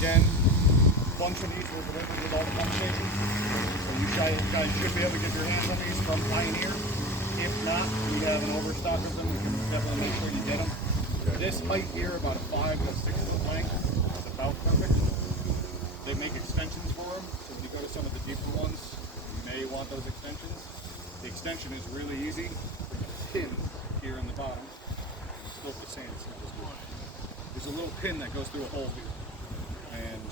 Again, bunch of these were delivered with all the pump stations. So you guys should be able to get your hands on these from Pioneer. If not, we have an overstock of them. We can definitely make sure you get them. This height here, about a 5 to 6 foot length, is about perfect. They make extensions for them, so when you go to some of the deeper ones, you may want those extensions. The extension is really easy. There's a pin here in the bottom. Still the same. There's a little pin that goes through a hole here. And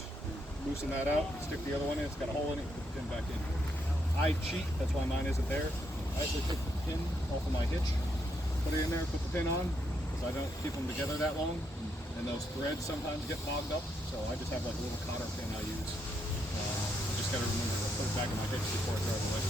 you loosen that out, you stick the other one in, it's got a hole in it, you put the pin back in. I cheat, that's why mine isn't there. I actually took the pin off of my hitch, put it in there, put the pin on, because I don't keep them together that long, and those threads sometimes get bogged up, so I just have like a little cotter pin I use. I just got to remember to put it back in my hitch before I throw it away.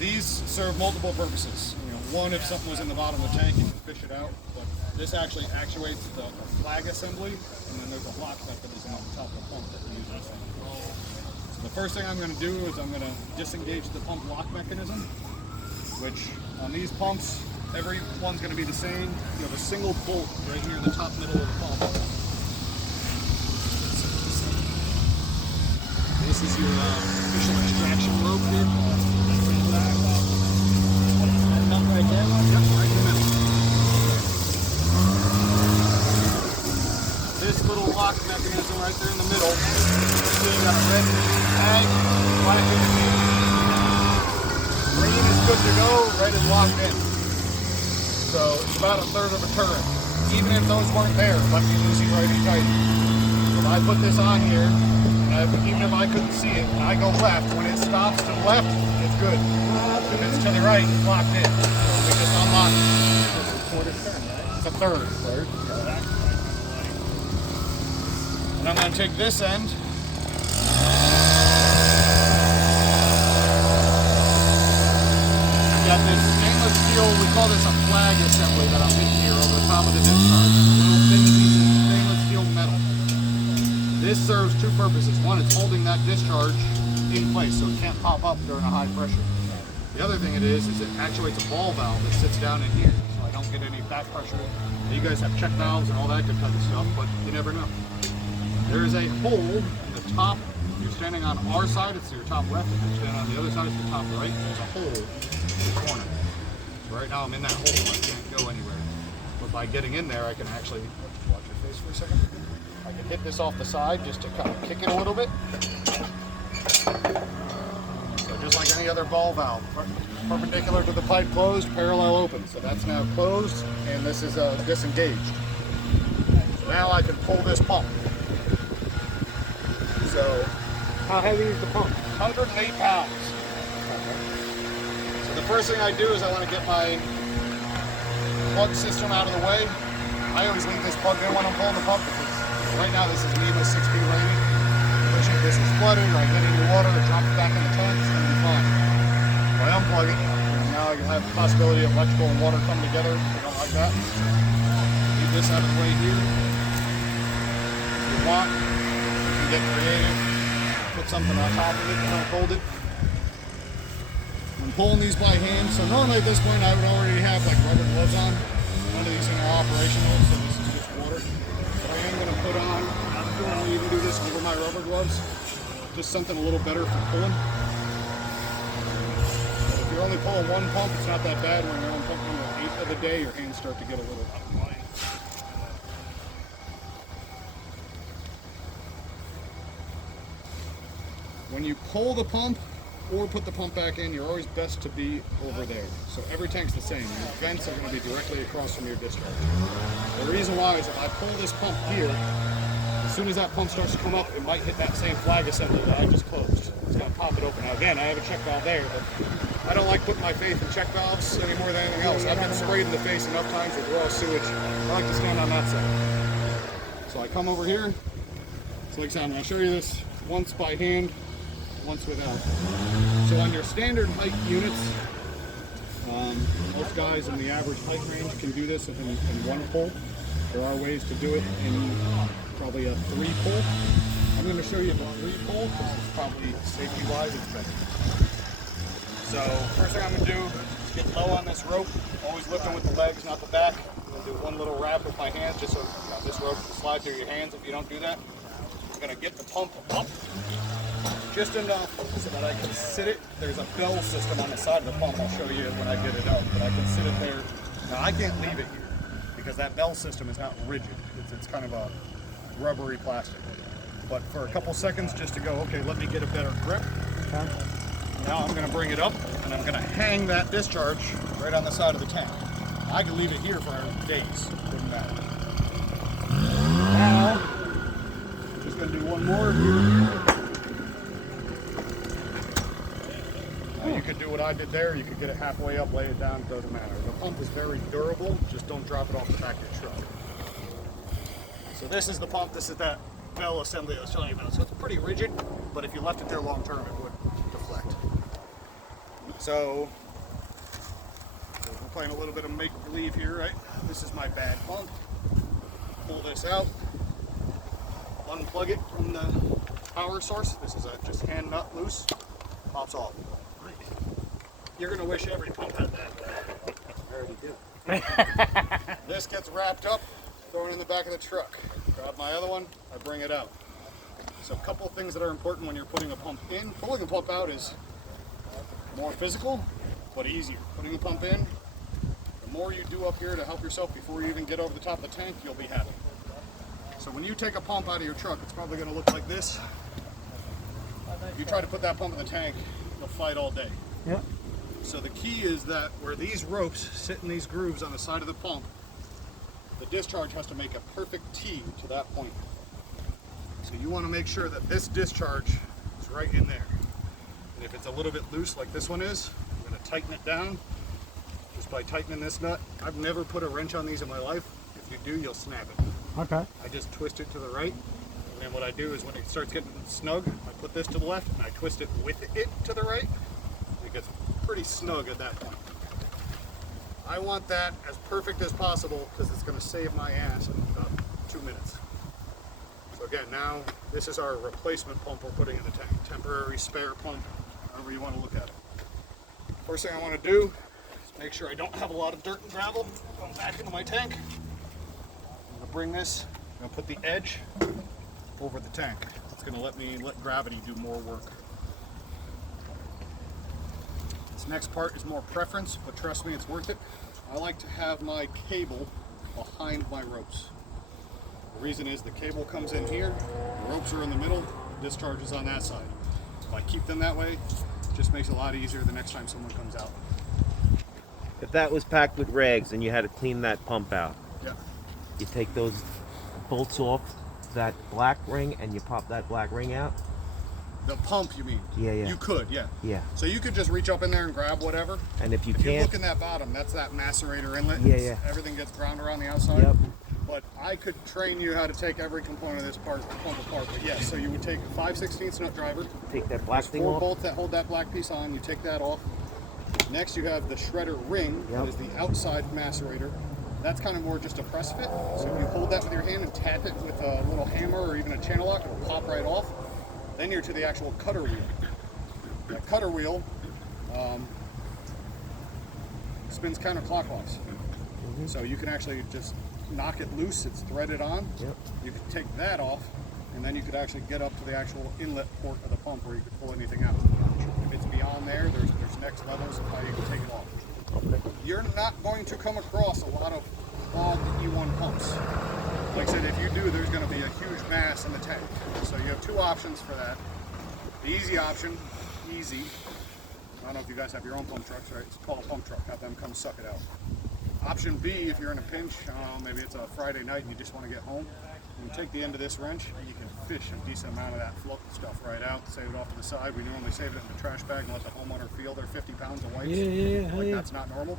These serve multiple purposes. One, if something was in the bottom of the tank, you can fish it out, but this actually actuates the flag assembly, and then there's a lock mechanism on the top of the pump that we use this thing. So the first thing I'm going to do is I'm going to disengage the pump lock mechanism, which on these pumps, every one's going to be the same. You have a single bolt right here in the top middle of the pump. This is your official extraction rope here. Right there? Yep, right in the middle. This little lock mechanism right there in the middle, you got a red tag, black indicator. Green is good to go, red is locked in. So it's about a third of a turn. Even if those weren't there, let me loosen right and tight. If I put this on here, even if I couldn't see it, and I go left, when it stops to the left, it's good. If it's to the right, it's locked in. So we just unlock it. It's a third. And I'm going to take this end. I've got this stainless steel, we call this a flag assembly that I'm hitting here over the top of the discharge. Little thin piece of stainless steel metal. This serves two purposes. One, it's holding that discharge in place so it can't pop up during a high pressure. The other thing it is it actuates a ball valve that sits down in here, so I don't get any back pressure. You guys have check valves and all that good kind of stuff, but you never know. There is a hole in the top. If you're standing on our side, it's your top left. If you're standing on the other side, it's your top right. There's a hole in the corner. So right now I'm in that hole. I can't go anywhere. But by getting in there, I can actually, watch your face for a second. I can hit this off the side just to kind of kick it a little bit. So just like any other ball valve, perpendicular to the pipe closed, parallel open. So that's now closed, and this is disengaged. So now I can pull this pump. So how heavy is the pump? 108 pounds. So the first thing I do is I want to get my plug system out of the way. I always leave this plugged in when I'm pulling the pump because right now this is me with 6 feet rating. If this is flooded or I get any water, it drops back in the tank, it's going to be fine. So I unplug it, and now I have the possibility of electrical and water coming together. I don't like that. Leave this out of the way here. If you want, you can get creative. Put something on top of it and don't hold it. I'm pulling these by hand, so normally at this point I would already have like rubber gloves on. None of these things are operational, so this is just water. But I am going to put on, I don't even do this over my rubber gloves, just something a little better for pulling. But if you're only pulling one pump, it's not that bad. When you're on pump number 8 of the day, your hands start to get a little out. When you pull the pump or put the pump back in, you're always best to be over there. So every tank's the same. Your vents are going to be directly across from your discharge. The reason why is if I pull this pump here, as soon as that pump starts to come up, it might hit that same flag assembly that I just closed. It's going to pop it open. Now again, I have a check valve there, but I don't like putting my faith in check valves any more than anything else. I've been sprayed in the face enough times with raw sewage. I like to stand on that side. So I come over here. So like I said, I'm going to show you this once by hand, once without. So on your standard height units, most guys in the average height range can do this in one pull. There are ways to do it in probably a 3 pull. I'm going to show you the 3 pull because it's probably safety-wise it's better. So first thing I'm going to do is get low on this rope, always lifting with the legs, not the back. I'm going to do one little wrap with my hands just so this rope can slide through your hands if you don't do that. I'm gonna get the pump up just enough so that I can sit it. There's a bell system on the side of the pump. I'll show you when I get it up, but I can sit it there. Now I can't leave it here because that bell system is not rigid. It's kind of a rubbery plastic. But for a couple seconds just to go, okay, let me get a better grip. Okay. Now I'm gonna bring it up and I'm gonna hang that discharge right on the side of the tank. I can leave it here for days, wouldn't matter. Now, I'm just gonna do one more here. Now you could do what I did there, you could get it halfway up, lay it down, it doesn't matter. The pump is very durable, just don't drop it off the back of your truck. So this is the pump, this is that bell assembly I was telling you about. So it's pretty rigid, but if you left it there long term, it would deflect. So we're playing a little bit of make-believe here, right? This is my bad pump. Pull this out, unplug it from the power source. This is a just hand nut loose, pops off. You're gonna wish every pump had that. I already do. This gets wrapped up, thrown in the back of the truck. Grab my other one, I bring it out. So a couple of things that are important when you're putting a pump in. Pulling a pump out is more physical, but easier. Putting a pump in, the more you do up here to help yourself before you even get over the top of the tank, you'll be happy. So when you take a pump out of your truck, it's probably gonna look like this. You try to put that pump in the tank, you'll fight all day. Yep. So the key is that where these ropes sit in these grooves on the side of the pump, the discharge has to make a perfect T to that point. So you want to make sure that this discharge is right in there. And if it's a little bit loose like this one is, I'm going to tighten it down just by tightening this nut. I've never put a wrench on these in my life. If you do, you'll snap it. Okay. I just twist it to the right. And then what I do is when it starts getting snug, I put this to the left and I twist it with it to the right. It gets pretty snug at that point. I want that as perfect as possible because it's going to save my ass in about 2 minutes. So again, now this is our replacement pump we're putting in the tank. Temporary spare pump, however you want to look at it. First thing I want to do is make sure I don't have a lot of dirt and gravel going back into my tank. I'm going to bring this, I'm going to put the edge over the tank. It's going to let gravity do more work. This next part is more preference, but trust me, it's worth it. I like to have my cable behind my ropes. The reason is the cable comes in here, the ropes are in the middle, the discharge is on that side. If I keep them that way, it just makes it a lot easier the next time someone comes out. If that was packed with rags and you had to clean that pump out, Yeah. you take those bolts off that black ring and you pop that black ring out? The pump, you mean? Yeah, yeah. You could, yeah. Yeah. So you could just reach up in there and grab whatever. And if you If you can't, look in that bottom, that's that macerator inlet. Yeah, yeah. Everything gets ground around the outside. Yep. But I could train you how to take every component of this pump apart. But yes, so you would take a 5/16 nut driver. take that black thing 4 off. bolts that hold that black piece on, you take that off. Next you have the shredder ring, Yep. that is the outside macerator. That's kind of more just a press fit. So if you hold that with your hand and tap it with a little hammer or even a channel lock, it'll pop right off. Then you're to the actual cutter wheel. That cutter wheel spins counterclockwise. So you can actually just knock it loose, it's threaded on. Yep. You can take that off, and then you could actually get up to the actual inlet port of the pump where you could pull anything out. If it's beyond there, there's next levels of how you can take it off. Okay. You're not going to come across a lot of clogged E1 pumps. Like I said, if you do, there's going to be a huge mass in the tank. So you have 2 options for that. The easy option, easy. I don't know if you guys have your own pump trucks, right? It's called a pump truck. Have them come suck it out. Option B, if you're in a pinch, maybe it's a Friday night and you just want to get home, you take the end of this wrench and you can fish a decent amount of that float stuff right out, save it off to the side. We normally save it in the trash bag and let the homeowner feel their 50 pounds of wipes. Like that's not normal.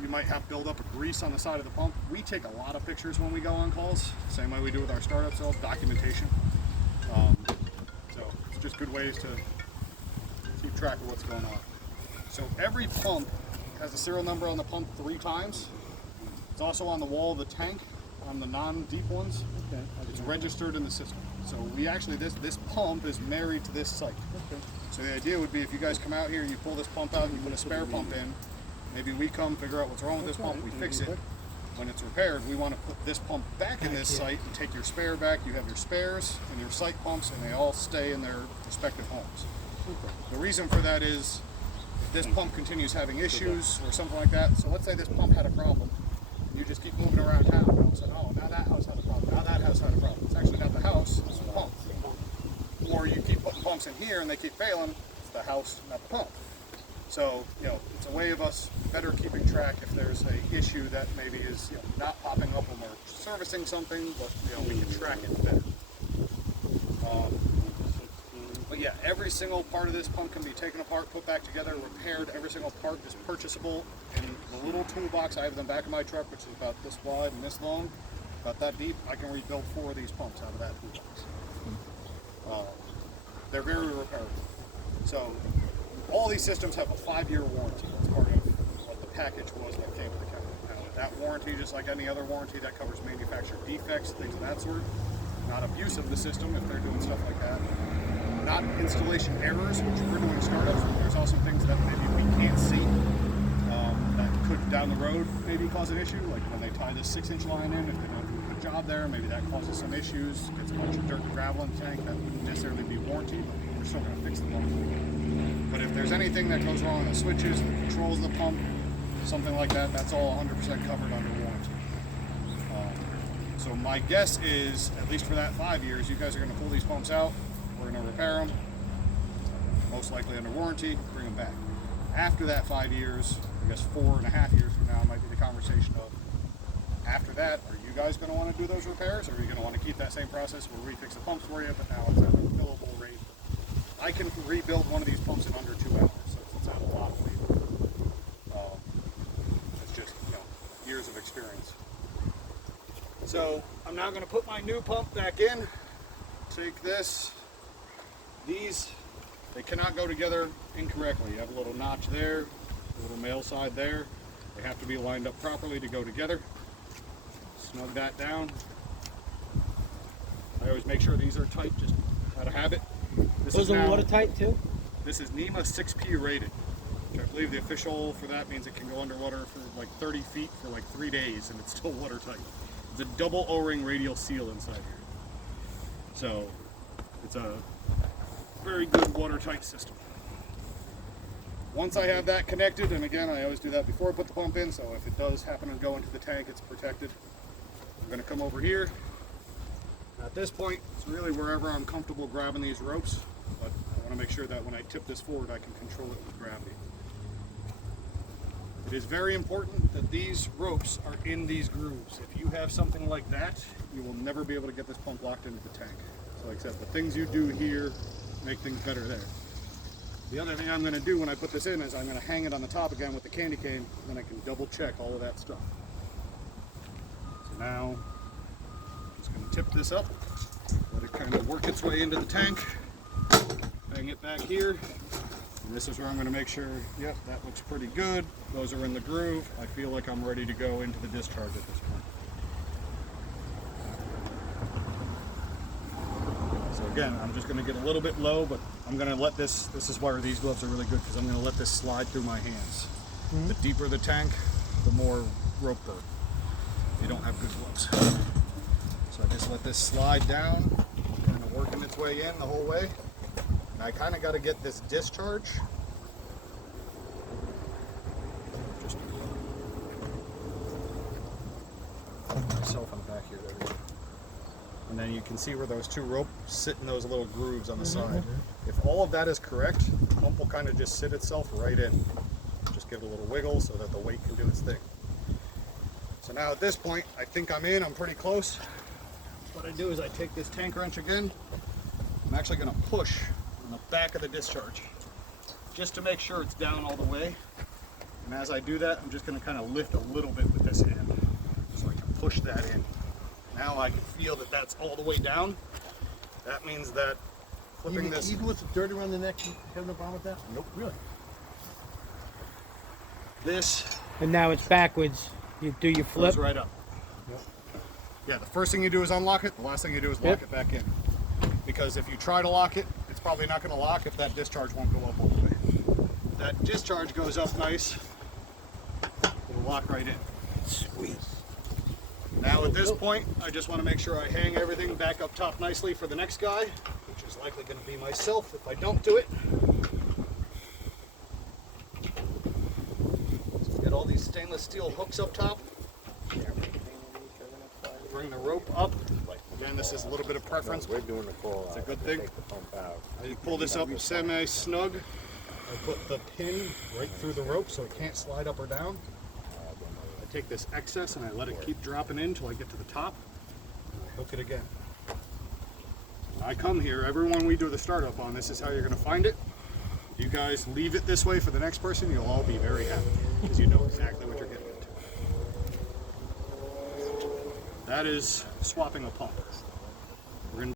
You might have build up of grease on the side of the pump. We take a lot of pictures when we go on calls, same way we do with our startup cells, documentation. So it's just good ways to keep track of what's going on. So every pump has a serial number on the pump 3 times. It's also on the wall of the tank on the non-deep ones. Okay. It's registered in the system. So we actually, this pump is married to this site. Okay. So the idea would be if you guys come out here, you pull this pump out and you put a spare pump in, maybe we come figure out what's wrong with this pump, we fix it. when it's repaired, we want to put this pump back in this site and take your spare back. You have your spares and your site pumps, and they all stay in their respective homes. The reason for that is if this pump continues having issues or something like that. So let's say this pump had a problem. You just keep moving around town, and all of a sudden, oh, now that house had a problem. Now that house had a problem. It's actually not the house, it's the pump. Or you keep putting pumps in here and they keep failing. It's the house, not the pump. So, you know, it's a way of us better keeping track if there's a issue that maybe is, you know, not popping up when we're servicing something, but, you know, we can track it better. But yeah, every single part of this pump can be taken apart, put back together, repaired. Every single part is purchasable. In the little toolbox I have in the back of my truck, which is about this wide and this long, about that deep, I can rebuild 4 of these pumps out of that toolbox. They're very repairable. So all these systems have a 5-year warranty. That's part of what the package was that came with the counter. Now, that warranty, just like any other warranty, that covers manufacturer defects, things of that sort. Not abuse of the system if they're doing stuff like that. Not installation errors, which we're doing startups. There's also things that maybe we can't see that could down the road maybe cause an issue. Like when they tie this 6-inch line in, if they don't do a good job there, maybe that causes some issues. Gets a bunch of dirt and gravel in the tank. That wouldn't necessarily be warranty, but we're still going to fix the pump. But if there's anything that goes wrong in the switches, the controls of the pump, something like that, that's all 100% covered under warranty. So my guess is, at least for that 5 years, you guys are going to pull these pumps out. We're going to repair them, most likely under warranty, bring them back. After that 5 years, I guess 4.5 years from now, might be the conversation of, after that, are you guys going to want to do those repairs, or are you going to want to keep that same process where we fix the pumps for you, but now it's at a billable rate? I can rebuild one of these pumps in under 2 hours, so it's not a lot of labor. It's just, you know, years of experience. So I'm now going to put my new pump back in. Take this. These, they cannot go together incorrectly. You have a little notch there, a little male side there. They have to be lined up properly to go together. Snug that down. I always make sure these are tight, just out of habit. Those are watertight too? This is NEMA 6P rated, which I believe the official for that means it can go underwater for like 30 feet for like 3 days and it's still watertight. It's a double O-ring radial seal inside here. So it's a very good watertight system. Once I have that connected, and again, I always do that before I put the pump in, so if it does happen to go into the tank, it's protected. I'm going to come over here. At this point, it's really wherever I'm comfortable grabbing these ropes, but I want to make sure that when I tip this forward, I can control it with gravity. It is very important that these ropes are in these grooves. If you have something like that, you will never be able to get this pump locked into the tank. So like I said, the things you do here make things better there. The other thing I'm going to do when I put this in is I'm going to hang it on the top again with the candy cane, and then I can double check all of that stuff. So now, I'm just going to tip this up, let it kind of work its way into the tank, hang it back here, and this is where I'm going to make sure, yep, that looks pretty good. Those are in the groove. I feel like I'm ready to go into the discharge at this point. So again, I'm just going to get a little bit low, but I'm going to let this is why these gloves are really good, because I'm going to let this slide through my hands. Mm-hmm. The deeper the tank, the more rope burn. You don't have good gloves. So I just let this slide down, kind of working its way in the whole way. And I kind of got to get this discharge. Just myself on the back here. There we go. And then you can see where those 2 ropes sit in those little grooves on the side. If all of that is correct, the pump will kind of just sit itself right in. Just give it a little wiggle so that the weight can do its thing. So now at this point, I think I'm in, I'm pretty close. What I do is I take this tank wrench again. I'm actually going to push on the back of the discharge, just to make sure it's down all the way. And as I do that, I'm just going to kind of lift a little bit with this hand, so I can push that in. Now I can feel that that's all the way down. That means that flipping this... Even with the dirt around the neck, you have no problem with that? Nope. Really? This... And now it's backwards. You do your flip. Goes right up. Yep. Yeah, the first thing you do is unlock it. The last thing you do is lock it back in. Because if you try to lock it, it's probably not going to lock if that discharge won't go up all the way. If that discharge goes up nice, it'll lock right in. Sweet. Now at this point, I just want to make sure I hang everything back up top nicely for the next guy, which is likely going to be myself if I don't do it. So get all these stainless steel hooks up top. Bring the rope up. Again, this is a little bit of preference. We're doing the call. It's a good thing. Take the pump out. I pull this up semi-snug. I put the pin right through the rope so it can't slide up or down. I take this excess and I let it keep dropping in until I get to the top. And I hook it again. When I come here, everyone we do the startup on, this is how you're going to find it. If you guys leave it this way for the next person, you'll all be very happy because you know exactly what you're getting into. That is swapping a pump.